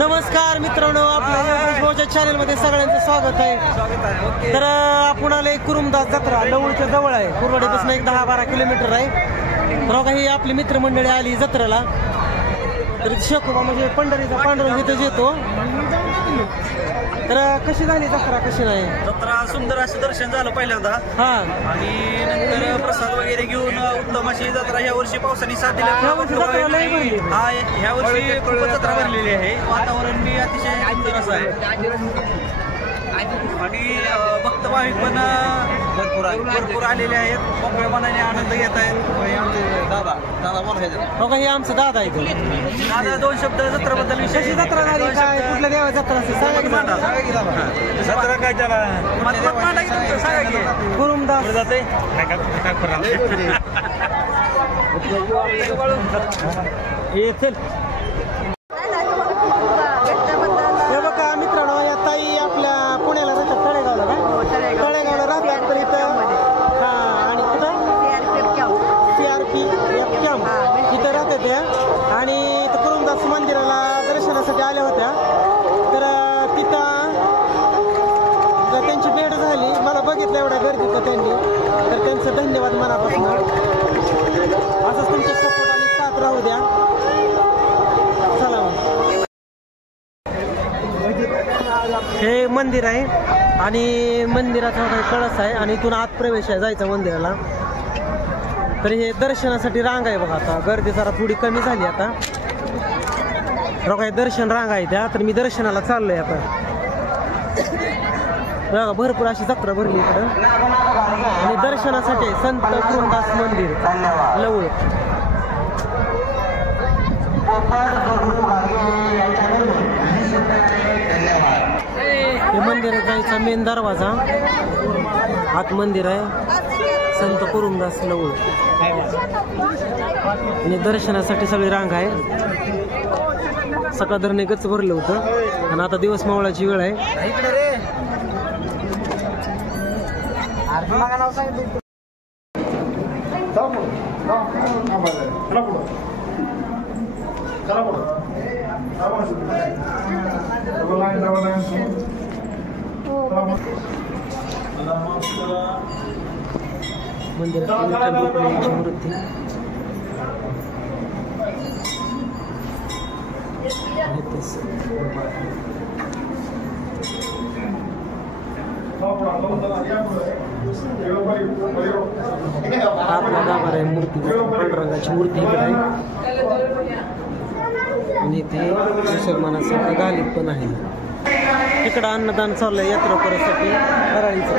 नमस्कार मित्रांनो, आपल्या चॅनलमध्ये सगळ्यांचं स्वागत आहे. तर आपण आले कुरुमदास जत्रा लवळच्या जवळ आहे. कुरवाडीपासून एक 10-12 किलोमीटर आहे. तर काही आपली मित्रमंडळी आली जत्रेला. तर शेकोबा म्हणजे पंढरीचा पांडुरंग इथेच येतो. तर कशी झाली जत्रा, कशी नाही? जत्रा सुंदर असं दर्शन झालं पहिल्यांदा. हा, आणि नंतर प्रसाद वगैरे घेऊन उत्तम अशी जत्रा. या वर्षी पावसाने साथ दिल्यामुळे ह्या वर्षी खूप जत्रा भरलेली आहे. वातावरण बी अतिशय सुंदर असं आहे आणि भक्त भाविक पण भरपूर आलेले आहेत. मोकळ्या मनाने आनंद घेत आहेत. दादा बोलायचं बघा, हे आमचं दादा आहे. दादा दोन शब्द जत्राबद्दल. विशेष जत्रा झाली काय, कुठल्या देवा जत्रा असते सांगा की. जत्रा काय त्याला सांगा की. कुरुमदास जाते हे चल. हे बघा मित्रांनो, या ताई आपल्या पुण्याला राहतात, तळेगावला काय तळेगावला राहतात. तर इथं हा, आणि कुठं CRP इथं राहतात त्या. आणि इथं कुरुमदास मंदिराला दर्शनासाठी आल्या होत्या. तर तिथं त्यांची भेट झाली. मला बघितलं एवढ्या गर्दीचं त्यांनी. तर त्यांचं धन्यवाद मनापासून. असंच तुमच्या सपोर्ट आणि साथ राहू द्या. चला, हे मंदिर आहे आणि मंदिराचा कळस आहे आणि इथून आत प्रवेश आहे जायचा मंदिराला. तर हे दर्शनासाठी रांग आहे बघा. आता गर्दी जरा थोडी कमी झाली आता. बघा, हे दर्शन रांग आहे त्या. तर मी दर्शनाला चाललोय आता. बघा, भरपूर अशी जत्रा भरली इकडं. आणि दर्शनासाठी संत कुरुमदास मंदिर लवळ. हे मंदिर जायचा मेन दरवाजा. आत मंदिर आहे संत कुरुमदास लवळ. आणि दर्शनासाठी सगळी रांग आहे. सकाळधरने गच्च भरलं होतं आणि आता दिवस मावळाची वेळ आहे. मंदिरात मूर्ती आपला गाभार आहे. मूर्ती पांडुरंगाची मूर्ती इकडे आहे. आणि इथे मुसलमानासाठी गालिब पण आहे. इकडं अन्नदान चाललंय यात्रा करायसाठी फराळीचं.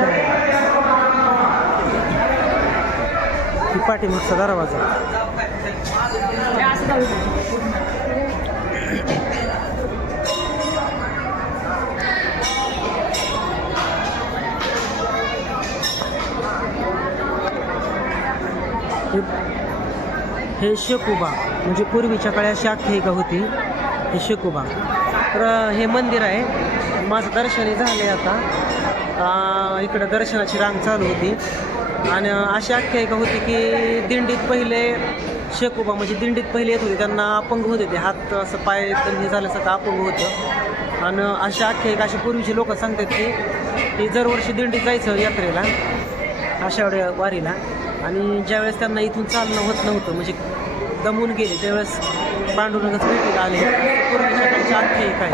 ही पाठीमागचा दरवाजा. हे शेकोबा म्हणजे पूर्वीच्या काळी अशी आख्यायिका होती. हे शेकोबा. तर हे मंदिर आहे. माझं दर्शनही झाले आता. इकडं दर्शनाची रांग चालू होती. आणि अशी आख्यायिका होती की दिंडीत पहिले शेकोबा म्हणजे दिंडीत पहिले येत होते. त्यांना अपंग होते. ते हात असं पाय हे झाल्यासारखं अपंग होतं. आणि अशी आख्यायिका अशी पूर्वीची लोक सांगतात की दरवर्षी दिंडीत जायचं यात्रेला, आषाढी वारीला. आणि ज्यावेळेस त्यांना इथून चालणं होत नव्हतं म्हणजे दमून गेले, त्यावेळेस पांडुरंगच भेटीला आले. पूर्वीच्या काळची आख्यायिका आहे.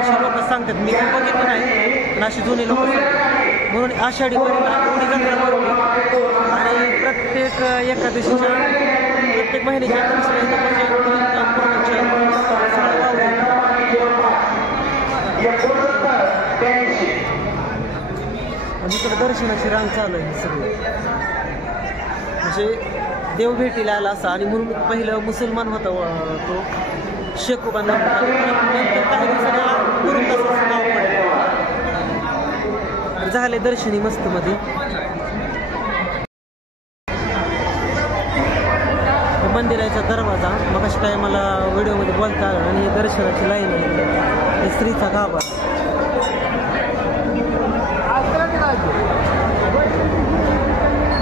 अशी लोक सांगतात. मी काही बघितलं नाही पण अशी जुने लोक सांगतात. म्हणून आषाढी वारीला एवढी जत्रा भरली. आणि प्रत्येक एकादशीच्या प्रत्येक महिन्याच्या इकडे दर्शनाची रांग चालू आहे सगळी. म्हणजे देव भेटीला आला असा. आणि म्हणून पहिलं मुसलमान होता तो शेकोबा. नंतर काही दिवसांनी कुरुमदासाचं नाव पडलं. झाले दर्शनी मस्त मध्ये. मंदिराचा दरवाजा मग अशी काय मला व्हिडिओमध्ये बोलता आलं. आणि दर्शनाची लाईन आहे. स्त्रीचा गाभा.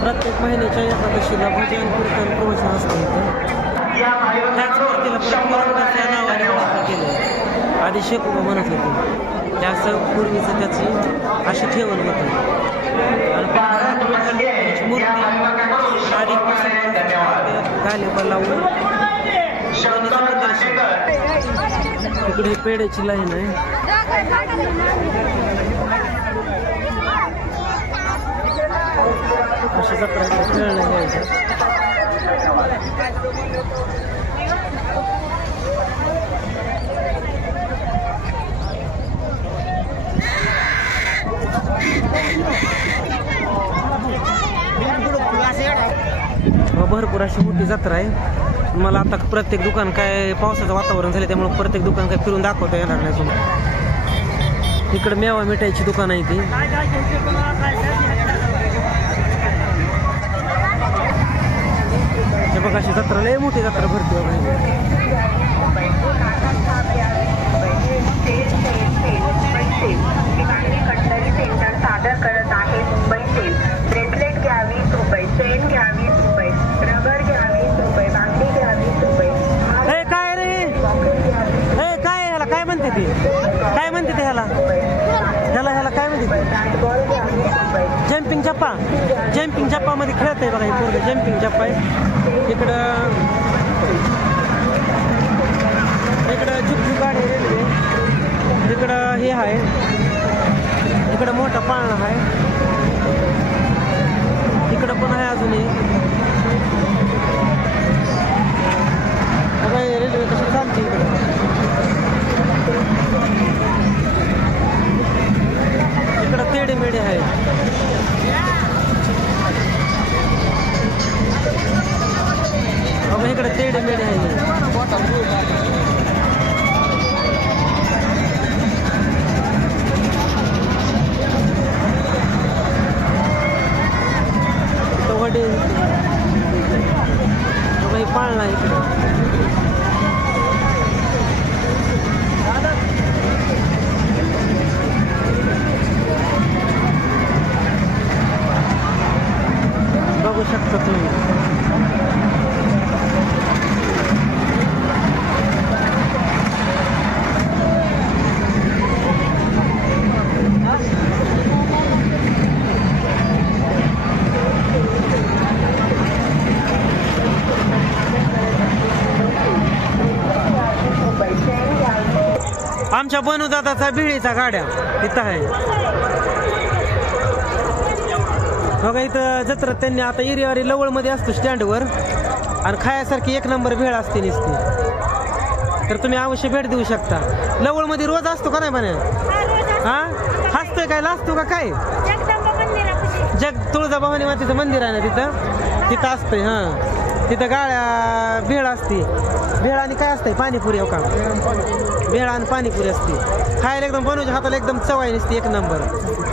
प्रत्येक महिन्याच्या एकादशीला भजन कीर्तन प्रवचन असतं. ह्याच मूर्तीला परत नावाने ओळखलं गेलं. आधी शेकोबा म्हणत होते. त्या असं पूर्वीचं त्याची अशी ठेवण होतं. आणि मूर्ती गालेबा लावून इकडे पेड्याची लाईन आहे. अशी जत्रा खेळणं घ्यायचं. भरपूर अशी मोठी जत्रा आहे. मला आता प्रत्येक दुकान काय पावसाचं वातावरण झालं त्यामुळे प्रत्येक दुकान काय फिरून दाखवता येणार नाही तुम्हाला. इकडे मेवा मिठाईची दुकान आहे ती. हे बघा अशी जत्रा लय मोठी जत्रा भरती सादर करत आहे. मुंबई सेल ब्रेसलेट घ्या 20 रुपये, चेन घ्या 20 रुपये, रबर घ्या 20 रुपये, बांगडी घ्या 20 रुपये. काय रे काय ह्याला काय म्हणते ती काय म्हणते ते ह्याला काय म्हणते जम्पिंग चप्पा. जम्पिंग चप्पा मध्ये खेळत आहे बघा हे पोरगं. जम्पिंग चप्पा आहे. इकडं झुकझुक गाडी रेल्वे. इकडं हे आहे. इकडं मोठा पाळणा आहे. इकडं पण आहे अजूनही. बघा रेल्वे कशी चालते इकडं. इकडं तेडे मेढे आहेत. बघा इकडं तेडे मेढे आहे. पाळणा इकडे. बघू शकता तुम्ही. आमच्या बनू दादाचा बिळीचा गाड्या इथं आहे बघा. इथं जत्रा त्यांनी आता एरियावारी लवळमध्ये असतो स्टँडवर आणि खायासारखी एक नंबर भेळ असते नुसती. तर तुम्ही अवश्य भेट देऊ शकता. लवळमध्ये रोज असतो का नाही म्हणे. हा हसतोय काय लाजतो का काय. तुळजाभवानी मातेचं मंदिर आहे ना तिथं असतंय. हां तिथं गाड्या भेळ असते. भेळ आणि काय असतंय पाणीपुरी हो का. भेळ आणि पाणीपुरी असते. खायला एकदम बनवूच्या हाताला एकदम चवाई नसते एक नंबर.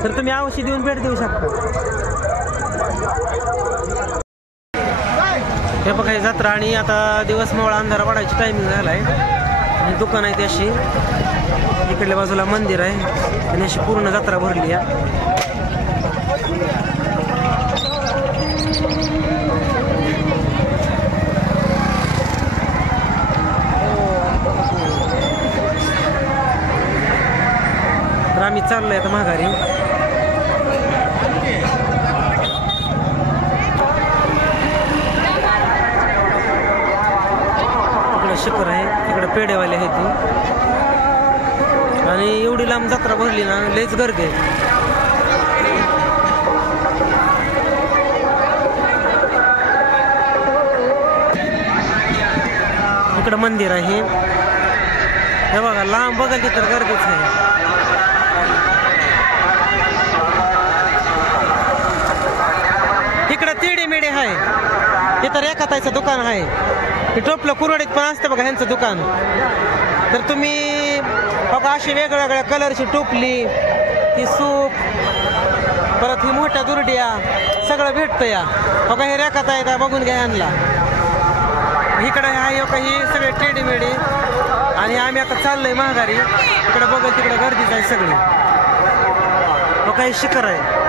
तर तुम्ही अवश्य देऊन भेट देऊ शकता. हे बघा जत्रा आणि आता दिवस मावळा अंधारा वाढायची टायमिंग झाला आहे. आणि दुकान आहे त्याशी इकडल्या बाजूला मंदिर आहे आणि अशी पूर्ण जत्रा भरली आहे. तर आम्ही चाललोय आता माघारी. इकडे शिखर आहे. इकडे पेढेवाले आहेत आणि एवढी लांब जत्रा भरली ना लयच गर्दी आहे. इकडं मंदिर आहे. हे बघा लांब बघाल ती तर गर्दीच आहे. इकडं तिडे मेढे आहे. तिथं रेखाताईचं दुकान आहे. हे टोपलं कुरडीत पण असतं बघा ह्यांचं दुकान. तर तुम्ही बघा अशी वेगवेगळ्या कलरची टोपली, ही सूप, परत ही मोठ्या दुरड्या सगळं भेटतं या. बघा हे रेखाताई का बघून घ्या ह्यांना. इकडे आहे ही सगळे टेडी मेढे आणि आम्ही आता चाललोय माघारी. इकडे बघा तिकडे गर्दीच आहे सगळी. बघा हे शिखर आहे.